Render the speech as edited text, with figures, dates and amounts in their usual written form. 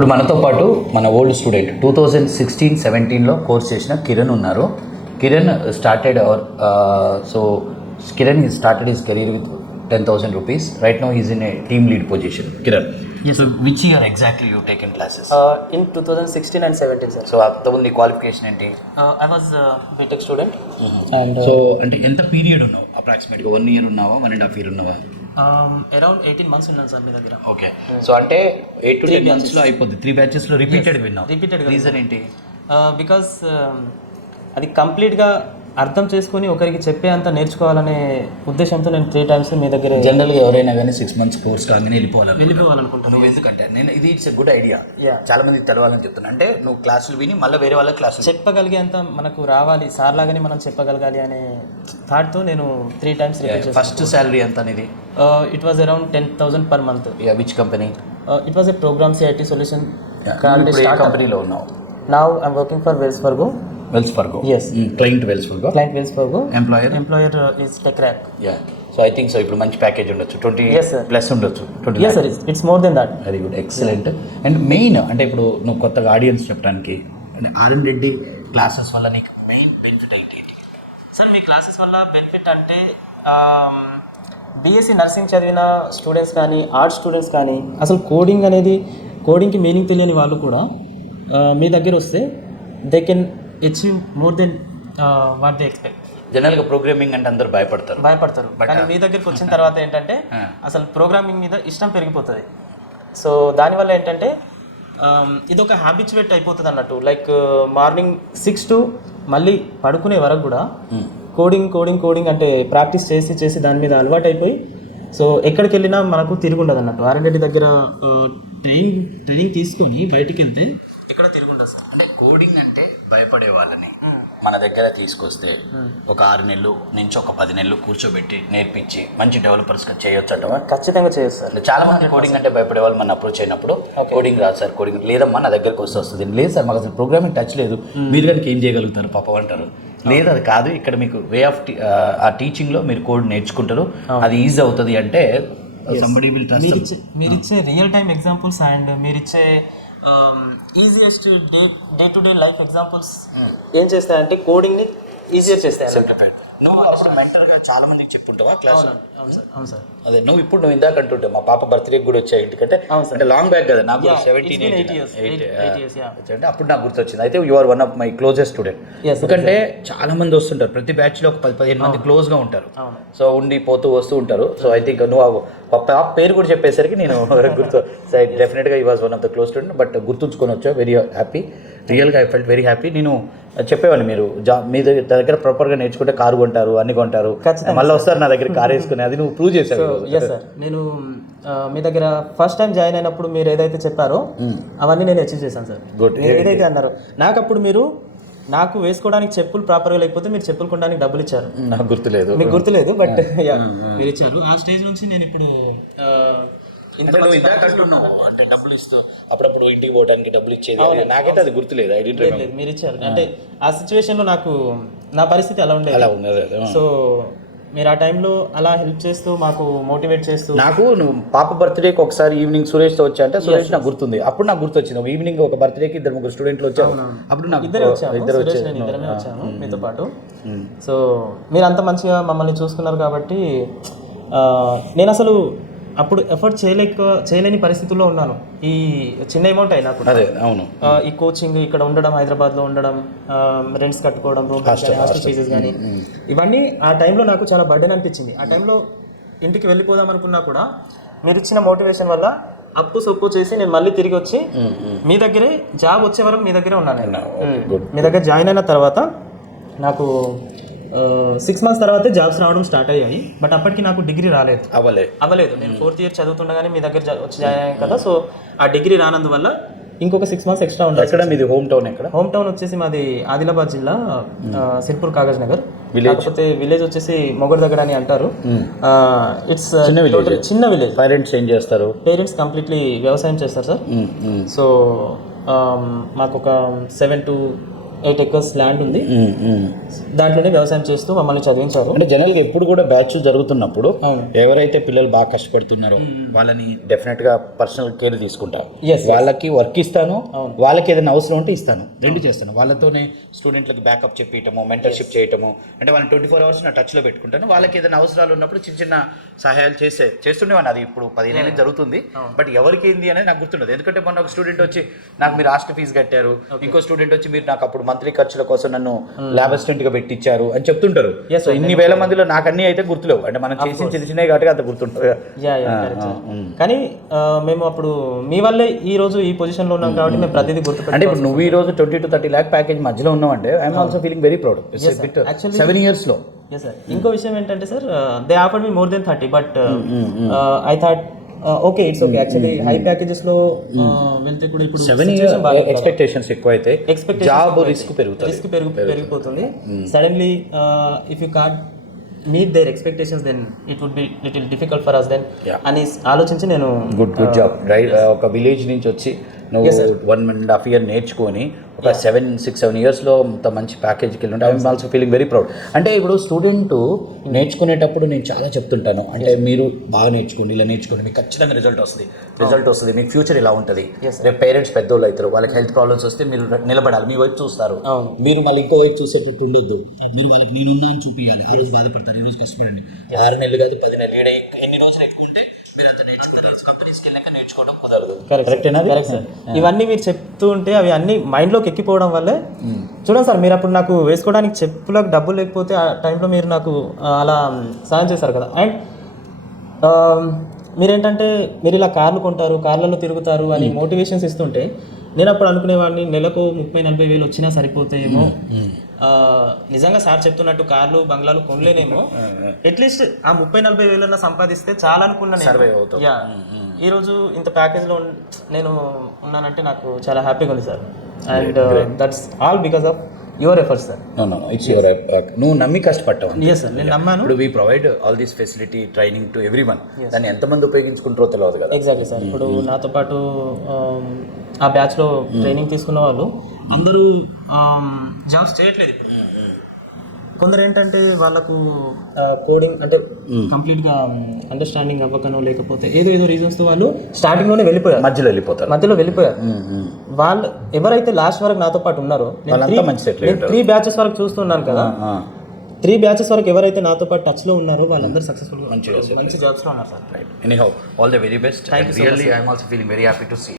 ఇప్పుడు మనతో పాటు మన ఓల్డ్ స్టూడెంట్ 2016-17లో కోర్స్ చేసిన కిరణ్ ఉన్నారు. Kiran started our started his career with 10,000 rupees. Right now he's in a team lead position. Kiran, yes. So which year exactly you taken classes? In 2016 and 17, sir. So aptavul నీ qualification ఏంటి? I was a BTech student. And so అంటే ఎంత period ఉన్నావు? అప్రాక్సిమేట్గా 1 year ఉన్నావా, 1.5 year ఉన్నావా? around 18 months ఉన్నాను sir మీ దగ్గర. ఓకే, సో అంటే 8 to 10 monthsలో అయిపోద్ది. 3 batchesలో రిపీటెడ్ విన్నావు. రిపీటెడ్గా రీజన్ ఏంటి? బికాస్ అది కంప్లీట్గా అర్థం చేసుకొని ఒకరికి చెప్పే అంత నేర్చుకోవాలనే ఉద్దేశంతో నేను 3 times మీ దగ్గర జనరల్గా ఎవరైనా కానీ 6 months కోర్స్ కాగానే వెళ్ళిపోవాలనుకుంటాను. నువ్వు ఎందుకంటే నేను ఇది it's a good idea. Yeah. చాలా మందికి తెలవాలని చెప్తున్నా. అంటే నువ్వు క్లాసులు విని మళ్ళీ వేరే వాళ్ళ క్లాసులు చెప్పగలిగే అంత మనకు రావాలి, సార్ లాగానే మనం చెప్పగలగాలి అనే థాట్తో నేను 3 times రిపీట్ చేశాను. ఫస్ట్ శాలరీ ఎంత అనేది? It was around 10,000 per month. Which company? It was a program CIT solution. కంపెనీలో ఉన్నావు? Now I'm working for Wells Fargo. Wells Fargo. Yes. Client Wells Fargo. Client Wells Fargo. Employer is TechRack. Yeah. So I think so ఇప్పుడు మంచి package ఉండొచ్చు. 20 Yes, sir. Plus ఉండొచ్చు. 20 Yes, sir. It's more than that. Very good, excellent. And main అంటే ఇప్పుడు నువ్వు కొత్తగా audience చెప్పడానికి అంటే ఆర్ఎన్ రెడ్డి క్లాసెస్ వల్ల నీకు మెయిన్ బెనిఫిట్ ఏంటి? సార్ మీ క్లాసెస్ వల్ల బెనిఫిట్ అంటే బీఎస్సీ నర్సింగ్ చదివిన స్టూడెంట్స్ కానీ ఆర్ట్స్ స్టూడెంట్స్ కానీ అసలు కోడింగ్కి మీనింగ్ తెలియని వాళ్ళు కూడా మీ దగ్గర వస్తే they can achieve more than what they expect. జనరల్గా ప్రోగ్రామింగ్ అంటే అందరూ భయపడతారు. కానీ మీ దగ్గరికి వచ్చిన తర్వాత ఏంటంటే అసలు ప్రోగ్రామింగ్ మీద ఇష్టం పెరిగిపోతుంది. సో దానివల్ల ఏంటంటే ఇది ఒక హ్యాబిచువేట్ అయిపోతుంది అన్నట్టు. లైక్ మార్నింగ్ 6 to మళ్ళీ పడుకునే వరకు కూడా కోడింగ్ అంటే ప్రాక్టీస్ చేసి దాని మీద అలవాటు అయిపోయి సో ఎక్కడికి వెళ్ళినా మనకు తిరుగుండదు అన్నట్టు. ఆర్ఎన్ రెడ్డి దగ్గర ట్రైనింగ్ తీసుకొని బయటికి వెళ్తే ఎక్కడ తిరుగుండదు సార్. అంటే కోడింగ్ అంటే భయపడే వాళ్ళని మన దగ్గర తీసుకొస్తే ఒక 6 నెలలు నుంచి ఒక 10 నెలలు కూర్చోబెట్టి నేర్పించి మంచి డెవలపర్స్గా చేయొచ్చు అంట. ఖచ్చితంగా చేయొచ్చు సార్. చాలా మంది కోడింగ్ అంటే భయపడే వాళ్ళు మన అప్రోచ్ అయినప్పుడు కోడింగ్ రాదు సార్, కోడింగ్ లేదమ్మా నా దగ్గరకు వస్తుంది. లేదు సార్ మాకు అసలు ప్రోగ్రామింగ్ టచ్ లేదు, మీరు కనుక ఏం చేయగలుగుతారు పాపం అంటారు. లేదు అది కాదు, ఇక్కడ మీకు వే ఆఫ్ ఆ టీచింగ్లో మీరు కోడ్ నేర్చుకుంటారు, అది ఈజీ అవుతుంది అంటే సంబడీ విల్ ట్రస్ట్. మీరు ఇచ్చే రియల్ టైమ్ ఎగ్జాంపుల్స్ అండ్ మీరు ఇచ్చే easiest day to day life examples ఏం చేస్తాయంటే కోడింగ్ని ఈజియర్ చేస్తాయి. నువ్వు అప్పుడు మెంటర్గా చాలా మందికి చెప్పుంటావా క్లాస్? అవును సార్. అదే నువ్వు ఇందాక అంటుంటే మా పాప బర్త్డేకి కూడా వచ్చాయి ఇంటికంటే అంటే లాంగ్ బ్యాక్ కదా, నాకు 17-8 years అంటే అప్పుడు నాకు గుర్తొచ్చింది. అయితే you are one of my closest student. ఎందుకంటే చాలా మంది వస్తుంటారు, ప్రతి బ్యాచ్లో ఒక 10-15 మంది క్లోజ్గా ఉంటారు. సో ఉండి పోతూ వస్తూ ఉంటారు. సో ఐ థింక్ నువ్వు పాప పేరు కూడా చెప్పేసరికి నేను గుర్తు డెఫినెట్గా you was one of the close student. But గుర్తుంచుకొని వచ్చా, వెరీ హ్యాపీ. రియల్గా ఐ ఫెల్ట్ వెరీ హ్యాపీ. నేను చెప్పేవాడిని మీరు మీ దగ్గర ప్రాపర్గా నేర్చుకుంటే కారు కొంటారు, అన్ని కొంటారు, మళ్ళీ వస్తారు నా దగ్గర కారు వేసుకుని. అది నువ్వు ప్రూవ్ చేశావు. ఎస్ సార్, నేను మీ దగ్గర ఫస్ట్ టైం జాయిన్ అయినప్పుడు మీరు ఏదైతే చెప్పారో అవన్నీ నేను అచీవ్ చేశాను సార్. మీరు ఏదైతే అన్నారో నాకు మీరు నాకు వేసుకోవడానికి చెప్పులు ప్రాపర్గా లేకపోతే మీరు చెప్పులు కొనడానికి డబ్బులు ఇచ్చారు. నాకు గుర్తులేదు, మీకు గుర్తులేదు, బట్ మీరు ఇచ్చారు. ఆ స్టేజ్ నుంచి నేను ఇప్పుడు అంటే డబ్బులు ఇస్తూ అప్పుడప్పుడు ఇంటికి పోవడానికి డబ్బులు ఇచ్చేది, నాకైతే అది గుర్తులేదు. మీరు ఇచ్చారు అంటే ఆ సిచ్యువేషన్లో నాకు నా పరిస్థితి అలా ఉండేది. సో మీరు ఆ టైంలో అలా హెల్ప్ చేస్తూ మాకు మోటివేట్ చేస్తూ నాకు నువ్వు పాప బర్త్డేకి ఒకసారి ఈవినింగ్ సురేష్తో వచ్చా అంటే సురేష్ నాకు గుర్తుంది. అప్పుడు నాకు గుర్తొచ్చింది, ఒక ఈవినింగ్ ఒక బర్త్డేకి 2-3 స్టూడెంట్లు వచ్చారు. అప్పుడు నాకు ఇద్దరే వచ్చాము మీతో పాటు. సో మీరు అంత మంచిగా మమ్మల్ని చూసుకున్నారు కాబట్టి నేను అసలు అప్పుడు ఎఫర్ట్ చేయలేని పరిస్థితుల్లో ఉన్నాను. ఈ చిన్న అమౌంట్ అయినా కూడా ఈ కోచింగ్ ఇక్కడ ఉండడం, హైదరాబాద్లో ఉండడం, రెంట్స్ కట్టుకోవడం, హాస్టల్ ఫీజెస్ కానీ ఇవన్నీ ఆ టైంలో నాకు చాలా బర్డెన్ అనిపించింది. ఆ టైంలో ఇంటికి వెళ్ళిపోదాం అనుకున్నా కూడా మీరు ఇచ్చిన మోటివేషన్ వల్ల అప్పు సొప్పు చేసి నేను మళ్ళీ తిరిగి వచ్చి మీ దగ్గరే జాబ్ వచ్చే వరకు మీ దగ్గరే ఉన్నాను. మీ దగ్గర జాయిన్ అయిన తర్వాత నాకు 6 months తర్వాతే జాబ్స్ రావడం స్టార్ట్ అయ్యాయి. బట్ అప్పటికి నాకు డిగ్రీ అవ్వలేదు. నేను 4th year చదువుతుండగానే మీ దగ్గర వచ్చి జాయిన్ అయ్యాను కదా. సో ఆ డిగ్రీ రానందువల్ల ఇంకొక 6 months ఎక్స్ట్రా ఉండాలి. ఎక్కడ మీది హోమ్ టౌన్? ఎక్కడ హోమ్ టౌన్ వచ్చేసి మాది ఆదిలాబాద్ జిల్లా, సిర్పూర్ కాగజ్ నగర్. కాకపోతే విలేజ్ వచ్చేసి మొగర్ దగ్గర అని అంటారు. ఇట్స్ చిన్న విలేజ్. పేరెంట్స్ ఏం చేస్తారు? పేరెంట్స్ కంప్లీట్లీ వ్యవసాయం చేస్తారు సార్. సో మాకు ఒక 7 to 8 acres ల్యాండ్ ఉంది, దాంట్లోనే వ్యవసాయం చేస్తూ మమ్మల్ని చదివించారు. అంటే జనరల్గా ఎప్పుడు కూడా బ్యాచ్ జరుగుతున్నప్పుడు అవును. ఎవరైతే పిల్లలు బాగా కష్టపడుతున్నారో వాళ్ళని డెఫినెట్ గా పర్సనల్ కేర్ తీసుకుంటా. Yes, వాళ్ళకి వర్క్ ఇస్తాను, వాళ్ళకి ఏదైనా అవసరం ఉంటే ఇస్తాను, రెండు చేస్తాను. వాళ్ళతోనే స్టూడెంట్లకి బ్యాకప్ చెప్పియటము, మెంటర్షిప్ చేయటము, అంటే వాళ్ళని 24 hours నా టచ్లో పెట్టుకుంటాను. వాళ్ళకి ఏదైనా అవసరాలు ఉన్నప్పుడు చిన్న చిన్న సహాయాలు చేస్తుండేవాడిని. అది ఇప్పుడు 15 ఏళ్ళకి జరుగుతుంది. బట్ ఎవరికి ఏంది అనేది నాకు గుర్తుండదు. ఎందుకంటే మొన్న ఒక స్టూడెంట్ వచ్చి నాకు మీరు హాస్టల్ ఫీజు కట్టారు, ఇంకో స్టూడెంట్ వచ్చి మీరు నాకు అప్పుడు మంత్లీ ఖర్చుల కోసం నన్ను ల్యాబ్ అసిస్టెంట్ గా పెట్టించారు అని చెప్తుంటారు. సో ఇన్ని వేల మందిలో నాకు అన్ని అయితే గుర్తులేవు, అంటే మనం చేసి చిన్న చిన్నవి కాబట్టి అంత గుర్తుంటారు. కానీ మేము అప్పుడు మీ వల్లే ఈ రోజు ఈ పొజిషన్ లో ఉన్నాం కాబట్టి మేము ప్రతిదీ గుర్తు. అంటే ఇప్పుడు నువ్వు ఈ రోజు 20 to 30 lakh ప్యాకేజ్ మధ్యలో ఉన్నావు అంటే I'm also feeling very proud. 7 years లో. ఇంకో విషయం ఏంటంటే sir, they offered me more than 30, but I thought okay it's okay. Actually high packages లో వెళ్తే కూడా ఇప్పుడు 7 years ఎక్స్పెక్టేషన్స్ ఎక్కువ అయితే జాబ్ రిస్క్ పెరిగిపోతుంది. Suddenly if you can't meet their expectations then it would be little difficult for us then అని ఆలోచించి నేను గుడ్ జాబ్ రైట్. ఒక విలేజ్ నుంచి వచ్చి నువ్వు 1.5 year నేర్చుకొని ఒక 7 years లో అంత మంచి ప్యాకేజ్కి వెళ్ళి I'm also feeling very proud. అంటే ఇప్పుడు స్టూడెంట్ నేర్చుకునేటప్పుడు నేను చాలా చెప్తుంటాను, అంటే మీరు బాగా నేర్చుకోండి, ఇలా నేర్చుకోండి, మీకు ఖచ్చితంగా రిజల్ట్ వస్తుంది, మీకు ఫ్యూచర్ ఇలా ఉంటుంది. రేపు పేరెంట్స్ పెద్దోళ్ళు అవుతారు, వాళ్ళకి హెల్త్ ప్రాబ్లమ్స్ వస్తే మీరు నిలబడాలి, మీ వైపు చూస్తారు, మీరు మళ్ళీ ఇంకో వైపు చూసేటట్టు ఉండొద్దు. మీరు వాళ్ళకి నేనున్నాను చూపించాలి. ఆ రోజు బాధపడతారు, ఈ రోజు కష్టపడండి, 6 నెలలు కాదు 10 నెలలు, ఎన్ని రోజులు ఎక్కువ ఉంటే మీరు అంత నేర్చుకుంటారు. కంపెనీస్కి వెళ్ళాక నేర్చుకోవడం కుదరదు. Correct sir. ఇవన్నీ మీరు చెప్తూ ఉంటే అవి అన్ని మైండ్లోకి ఎక్కిపోవడం వల్లే. చూడండి సార్, మీరు అప్పుడు నాకు వేసుకోవడానికి చెప్పులకు డబ్బులు లేకపోతే ఆ టైంలో మీరు నాకు అలా సాయం చేశారు కదా. అండ్ మీరేంటంటే మీరు ఇలా కార్లు కొంటారు, కార్లలో తిరుగుతారు అని మోటివేషన్స్ ఇస్తుంటే నేను అప్పుడు అనుకునేవాడిని నెలకు 30-40 వేలు వచ్చినా సరిపోతాయేమో. నిజంగా సార్ చెప్తున్నట్టు కార్లు బంగ్లాలు కొనలేనేమో, అట్లీస్ట్ ఆ 30-40 వేలన్నా సంపాదిస్తే చాలా అనుకున్నాను. ఈరోజు ఇంత ప్యాకేజ్లో నేను ఉన్నానంటే నాకు చాలా హ్యాపీగా ఉంది sir. And that's all because of your efforts sir. It's your నువ్వు నమ్మి కష్టపడ్డావు. ఎస్ సార్, నేను నమ్మాను. ఇప్పుడు we provide all this facility training to everyone. దాన్ని ఎంతమంది ఉపయోగించుకుంటారో తెలియదు కదా. Exactly sir. ఇప్పుడు నాతో పాటు ఆ బ్యాచ్లో ట్రైనింగ్ తీసుకున్న వాళ్ళు అందరూ జాబ్స్ చేయట్లేదు. ఇప్పుడు కొందరు ఏంటంటే వాళ్ళకు కోడింగ్ అంటే కంప్లీట్గా అండర్స్టాండింగ్ అవ్వకనో లేకపోతే ఏదో రీజన్స్తో వాళ్ళు స్టార్టింగ్లోనే మధ్యలో వెళ్ళిపోయారు. వాళ్ళు ఎవరైతే లాస్ట్ వరకు నాతో పాటు ఉన్నారో, 3 batches వరకు చూస్తున్నాను కదా, 3 batches వరకు ఎవరైతే నాతో పాటు టచ్లో ఉన్నారో వాళ్ళందరూ సక్సెస్ఫుల్గా మంచి జాబ్స్లో ఉన్నారు sir. Anyhow, all the very best. Really, I am also feeling very happy to see.